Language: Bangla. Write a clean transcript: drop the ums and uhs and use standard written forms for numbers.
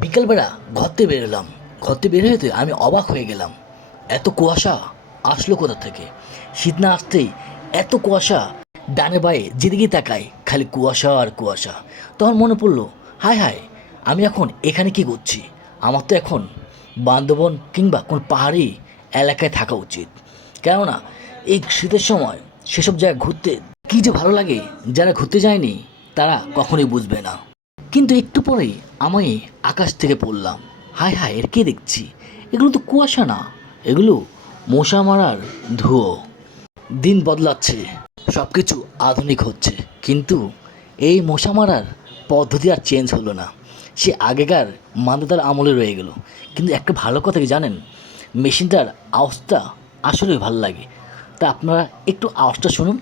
বিকেলবেলা ঘর থেকে বের হতে আমি অবাক হয়ে গেলাম। এত কুয়াশা আসলো কোথা থেকে? শীত না আসতেই এত কুয়াশা! ডানে বায়ে যেদিকে তাকাই খালি কুয়াশা আর কুয়াশা। তখন মনে পড়লো, হায় হায়, আমি এখন এখানে কি করছি? আমার তো এখন বান্দরবন কিংবা কোন পাহাড়ি এলাকায় থাকা উচিত। কেননা এই শীতের সময় সেসব জায়গায় ঘুরতে কী যে ভালো লাগে, যারা ঘুরতে যায়নি তারা কখনোই বুঝবে না। কিন্তু একটু পরেই আমি আকাশ থেকে পড়লাম, হায় হায়, এর কে দেখছি? এগুলো তো কুয়াশা না, এগুলো মশা মারার ধুয়ো। দিন বদলাচ্ছে, সব কিছু আধুনিক হচ্ছে, কিন্তু এই মশা মারার পদ্ধতি আর চেঞ্জ হলো না। সে আগেকার মানবতার আমলে রয়ে গেল। কিন্তু একটা ভালো কথা কি জানেন? মেশিনটার আওয়াজটা আসলে ভালো লাগে। তা আপনারা একটু আওয়াজটা শুনুন।